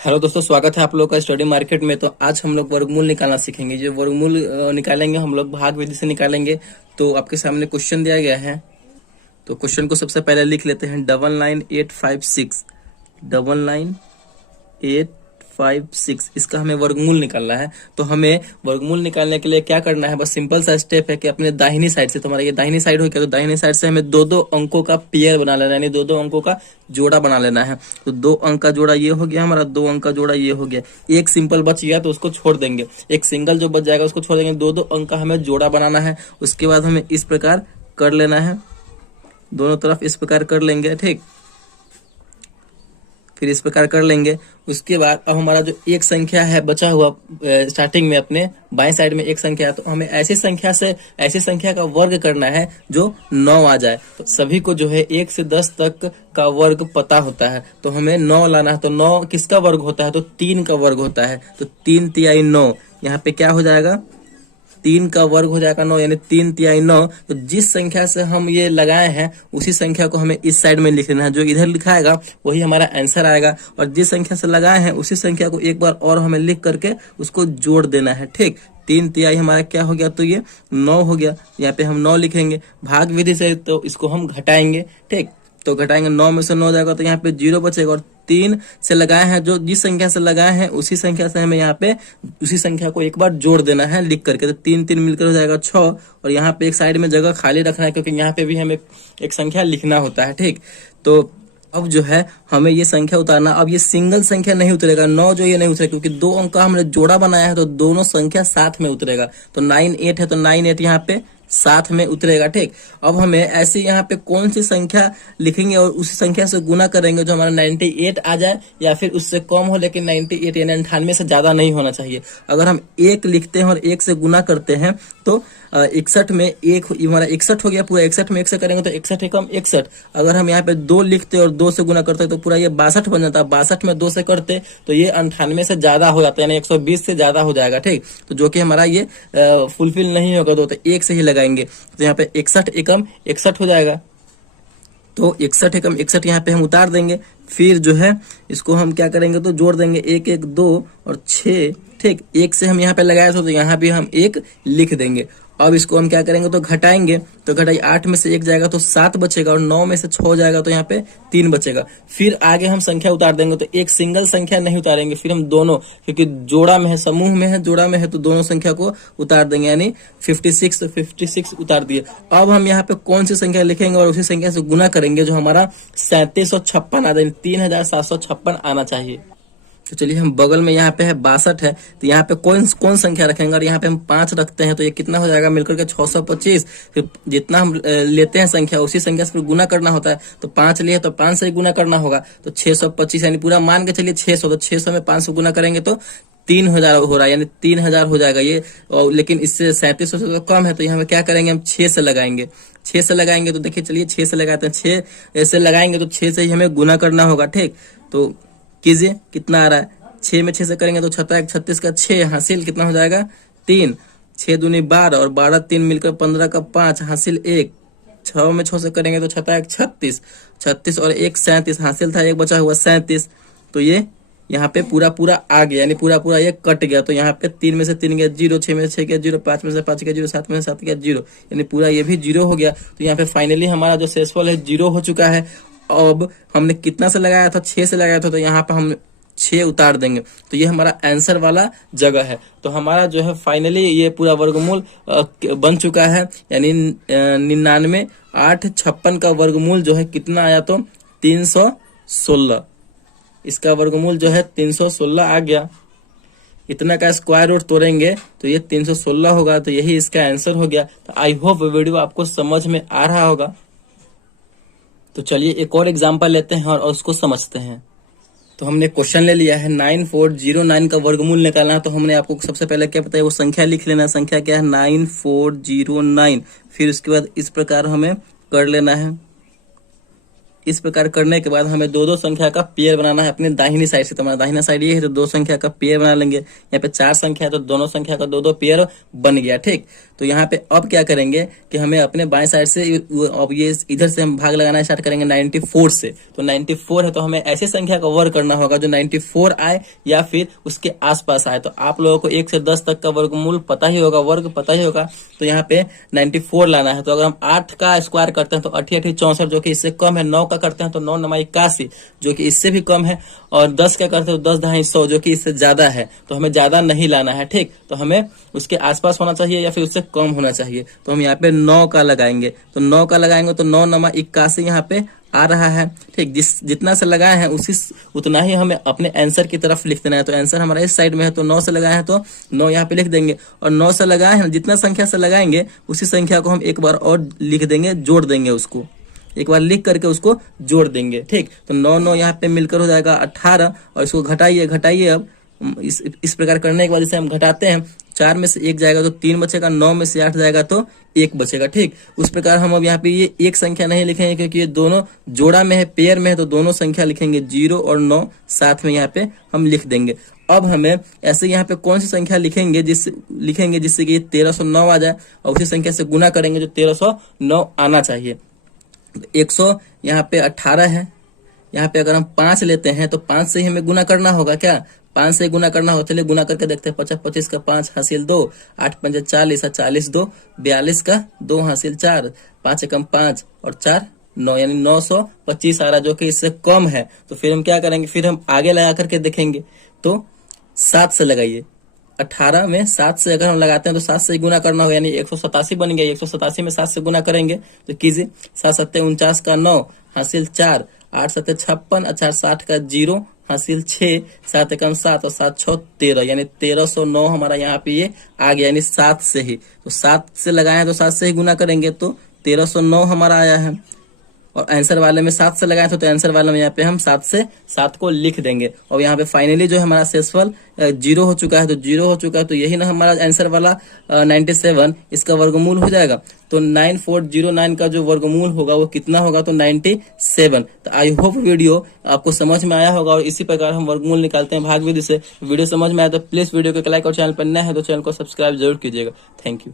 Hello दोस्तों, स्वागत है आप लोग का स्टडी मार्केट में। तो आज हम लोग वर्गमूल निकालना सीखेंगे। जो वर्गमूल निकालेंगे हम लोग भाग विधि से निकालेंगे। तो आपके सामने क्वेश्चन दिया गया है, तो क्वेश्चन को सबसे पहले लिख लेते हैं। 99856 99856 इसका हमें वर्गमूल निकालना है। तो हमें वर्गमूल निकालने के लिए क्या करना है, बस सिंपल सा स्टेप है कि अपने दाहिनी साइड से, तुम्हारा ये दाहिनी साइड हो गया, तो दाहिनी साइड से हमें दो दो अंकों का पेयर बना लेना है, यानी दो दो अंकों का जोड़ा बना लेना है। तो दो अंक का जोड़ा ये हो गया हमारा, दो अंक का जोड़ा ये हो गया। एक सिंपल बच गया तो उसको छोड़ देंगे, एक सिंगल जो बच जाएगा उसको छोड़ देंगे। दो दो अंक का हमें जोड़ा बनाना है। उसके बाद हमें इस प्रकार कर लेना है, दोनों तरफ इस प्रकार कर लेंगे, ठीक। फिर इस प्रकार कर लेंगे। उसके बाद अब हमारा जो एक संख्या है बचा हुआ, स्टार्टिंग में अपने बाएं साइड में एक संख्या है, तो हमें ऐसी संख्या का वर्ग करना है जो 9 आ जाए। तो सभी को जो है 1 से 10 तक का वर्ग पता होता है, तो हमें 9 लाना है। तो 9 किसका वर्ग होता है, तो 3 का वर्ग होता है। तो 3 तिहाई 9, यहाँ पे क्या हो जाएगा, 3 का वर्ग हो जाएगा 9, यानी 3 तिहाई 9। तो जिस संख्या से हम ये लगाए हैं उसी संख्या को हमें इस साइड में लिख लेना है। जो इधर लिखाएगा वही हमारा आंसर आएगा, और जिस संख्या से लगाए हैं उसी संख्या को एक बार और हमें लिख करके उसको जोड़ देना है, ठीक। 3 तिहाई हमारा क्या हो गया, तो ये 9 हो गया। यहाँ पे हम 9 लिखेंगे भाग विधि से, तो इसको हम घटाएंगे, ठीक। तो घटाएंगे, 9 में से 9 जाएगा तो यहाँ पे 0 बचेगा, और 3 से लगाए हैं, जो जिस संख्या से लगाए हैं उसी संख्या से हमें यहाँ पे उसी संख्या को एक बार जोड़ देना है लिख करके। तो 3 3 मिलकर हो जाएगा 6, और यहाँ पे एक साइड में जगह खाली रखना है, क्योंकि यहाँ पे भी हमें एक संख्या लिखना होता है, ठीक। तो अब जो है हमें ये संख्या उतारना। अब ये सिंगल संख्या नहीं उतरेगा, 9 जो ये नहीं उतरेगा, क्योंकि दो अंक का हमने जोड़ा बनाया है, तो दोनों संख्या साथ में उतरेगा। तो 9 8 है, तो 9 8 यहाँ पे साथ में उतरेगा, ठीक। अब हमें ऐसे यहाँ पे कौन सी संख्या लिखेंगे और उसी संख्या से गुना करेंगे जो हमारा 98 आ जाए, या फिर उससे कम हो, लेकिन 98 यानी 98 से ज्यादा नहीं होना चाहिए। अगर हम 1 लिखते हैं और 1 से गुना करते हैं तो 61 में एक हमारा 61 हो गया पूरा। 61 में 1 से करेंगे तो 61 एकम 61। अगर हम यहाँ पे 2 लिखते और 2 से गुना करते तो पूरा ये 62 बन जाता है। 62 में 2 से करते तो ये 98 से ज्यादा हो जाता है, यानी 120 से ज्यादा हो जाएगा, ठीक। तो जो कि हमारा ये फुलफिल नहीं होगा, तो 1 से ही लगाएंगे। तो यहाँ पे 61 एकम 61 हो जाएगा। तो 61 एकम 61 यहाँ पे हम उतार देंगे। फिर जो है इसको हम क्या करेंगे, तो जोड़ देंगे, 1 1 2 और 6, ठीक। 1 से हम यहाँ पे लगाए थे तो यहाँ भी हम 1 लिख देंगे। अब इसको हम क्या करेंगे, तो घटाएंगे। तो घटाई 8 में से 1 जाएगा तो 7 बचेगा, और 9 में से 6 जाएगा तो यहाँ पे 3 बचेगा। फिर आगे हम संख्या उतार देंगे, तो एक सिंगल संख्या नहीं उतारेंगे, फिर हम दोनों, क्योंकि जोड़ा में है, समूह में है, जोड़ा में है, तो दोनों संख्या को उतार देंगे, यानी 56। तो 56 उतार दिए। अब हम यहाँ पे कौन सी संख्या लिखेंगे और उसी संख्या से गुना करेंगे जो हमारा 3756 आ जाए, 3756 आना चाहिए। तो चलिए, हम बगल में यहाँ पे है 62 है, तो यहाँ पे कौन कौन संख्या रखेंगे, और यहाँ पे हम 5 रखते हैं, तो ये कितना हो जाएगा मिलकर के 625। फिर जितना हम लेते हैं संख्या उसी संख्या से गुना करना होता है। तो 5 लिए तो 5 से ही गुना करना होगा, तो 625, यानी पूरा मान के चलिए 600। तो 600 में 500 गुना करेंगे तो 3000 हो रहा है, यानी 3000 हो जाएगा ये। और लेकिन इससे 3700 से तो कम है, तो यहाँ पे क्या करेंगे, हम 6 से लगाएंगे। 6 से लगाएंगे तो देखिए, चलिए 6 से लगाते हैं। 6 ऐसे लगाएंगे तो 6 से ही हमें गुना करना होगा, ठीक। तो कीजिए कितना आ रहा है, 6 में 6 से करेंगे तो 6 36 का 6 हासिल कितना हो जाएगा, 3। 6 दूनी 12, और 12 3 मिलकर 15 का 5 हासिल 1। 6 में 6 से करेंगे तो 6 36, 36 और 1 37 हासिल था, 1 बचा हुआ 37। तो ये यहाँ पे पूरा पूरा आ गया, यानी पूरा पूरा ये कट गया। तो यहाँ पे 3 में से 3 गया 0, 6 में से 6 गया 0, 5 में से 5 गया 0, 7 में से 7 गया 0, यानी पूरा ये भी 0 हो गया। तो यहाँ पे फाइनली हमारा जो शेषफल है 0 हो चुका है। अब हमने कितना से लगाया था, 6 से लगाया था, तो यहाँ पे हम 6 उतार देंगे। तो ये हमारा आंसर वाला जगह है। तो हमारा जो है फाइनली ये पूरा वर्गमूल बन चुका है, यानी 99 8 56 का वर्गमूल जो है कितना आया, तो 316। इसका वर्गमूल जो है 316 आ गया। इतना का स्क्वायर रूट तोड़ेंगे तो ये 316 होगा। तो यही इसका आंसर हो गया। तो आई होप वीडियो आपको समझ में आ रहा होगा। तो चलिए एक और एग्जांपल लेते हैं और उसको समझते हैं। तो हमने क्वेश्चन ले लिया है 9409 का वर्गमूल निकालना है। तो हमने आपको सबसे पहले क्या बताया, वो संख्या लिख लेना है। संख्या क्या है, 9409। फिर उसके बाद इस प्रकार हमें कर लेना है। इस प्रकार करने के बाद हमें दो दो संख्या का पेयर बनाना है अपने दाहिनी साइड से। तो हमारा दाहिना साइड ये है, तो 2 संख्या का पेयर बना लेंगे। यहाँ पे 4 संख्या है तो दोनों संख्या का 2 2 पेयर बन गया, ठीक। तो यहाँ पे अब क्या करेंगे कि हमें अपने बाएं साइड से अब ये इधर से हम भाग लगाना स्टार्ट करेंगे 94 से। तो 94 है तो हमें ऐसी संख्या का वर्ग करना होगा जो 94 आए या फिर उसके आसपास आए। तो आप लोगों को 1 से 10 तक का वर्गमूल पता ही होगा, वर्ग पता ही होगा। तो यहाँ पे 94 लाना है। तो अगर हम 8 का स्क्वायर करते हैं तो 8 8 64 जो कि इससे कम है, 9 का करते हैं तो 9 9 81 जो कि इससे भी कम है, और 10 का करते हैं तो 10 10 100 जो कि इससे ज्यादा है। तो हमें ज्यादा नहीं लाना है, ठीक। तो हमें उसके आसपास होना चाहिए या फिर उससे कम होना चाहिए। तो हम यहाँ पे 9 का लगाएंगे। तो 9 का लगाएंगे तो 9 9 81 यहाँ पे आ रहा है, ठीक। जितना से लगाए हैं उतना ही हमें अपने आंसर की तरफ लिख देना है। तो आंसर हमारा इस साइड में है, तो 9 से लगाए हैं तो 9 यहाँ पे लिख देंगे। और 9 से लगाए हैं, जितना संख्या से लगाएंगे उसी संख्या को हम एक बार और लिख देंगे, जोड़ देंगे, उसको एक बार लिख करके उसको जोड़ देंगे, ठीक। तो 9 9 यहाँ पे मिलकर हो जाएगा 18, और इसको घटाइए। अब इस प्रकार करने के बाद इसे हम घटाते हैं, 4 में से 1 जाएगा तो 3 बचेगा, 9 में से 8 जाएगा तो 1 बचेगा, ठीक। उस प्रकार हम अब यहाँ पे ये एक संख्या नहीं लिखेंगे क्योंकि ये दोनों जोड़ा में है, पेयर में है, तो दोनों संख्या लिखेंगे 0 और 9 साथ में यहाँ पे हम लिख देंगे। अब हमें ऐसे यहाँ पे कौन सी संख्या लिखेंगे जिससे कि 1309 आ जाए, और उसी संख्या से गुना करेंगे जो 1309 आना चाहिए। 100 यहाँ पे 18 है, यहाँ पे अगर हम 5 लेते हैं तो 5 से ही हमें गुना करना होगा। क्या 5 से गुना करना होगा? चलिए गुना करके देखते हैं। 50 25 का 5 हासिल 2, 8 5 40, 40 2 42 का 2 हासिल 4, 5 एकम 5 और 4 9, यानी 925 आ रहा, जो कि इससे कम है। तो फिर हम क्या करेंगे, फिर हम आगे लगा करके देखेंगे। तो 7 से लगाइए, 18 में 7 से अगर हम लगाते हैं तो 7 से गुना करना होगा, यानी 187 बन गया। 187 में 7 से गुना करेंगे तो कीजिए। 7 7 49 का 9 हासिल 4, 8 7 56, 4 60 का 0 हासिल 6, 7 एकम 7 और 7 6 13, यानी 1309 हमारा यहाँ पे ये आ गया, यानी 7 से ही। तो 7 से लगाए हैं तो 7 से ही गुना करेंगे तो 1309 हमारा आया है। और आंसर वाले में 7 से लगाए थे तो आंसर वाले में यहाँ पे हम 7 से 7 को लिख देंगे। और यहाँ पे फाइनली जो हमारा शेषफल 0 हो चुका है, तो 0 हो चुका है, तो यही ना हमारा आंसर वाला 97 इसका वर्गमूल हो जाएगा। तो 9409 का जो वर्गमूल होगा वो कितना होगा, तो 97। तो आई होप वीडियो आपको समझ में आया होगा, और इसी प्रकार हम वर्गमूल निकालते हैं भाग विधि से। वीडियो समझ में आया तो प्लीज वीडियो को लाइक, और चैनल पर नया है तो चैनल को सब्सक्राइब जरूर कीजिएगा। Thank you.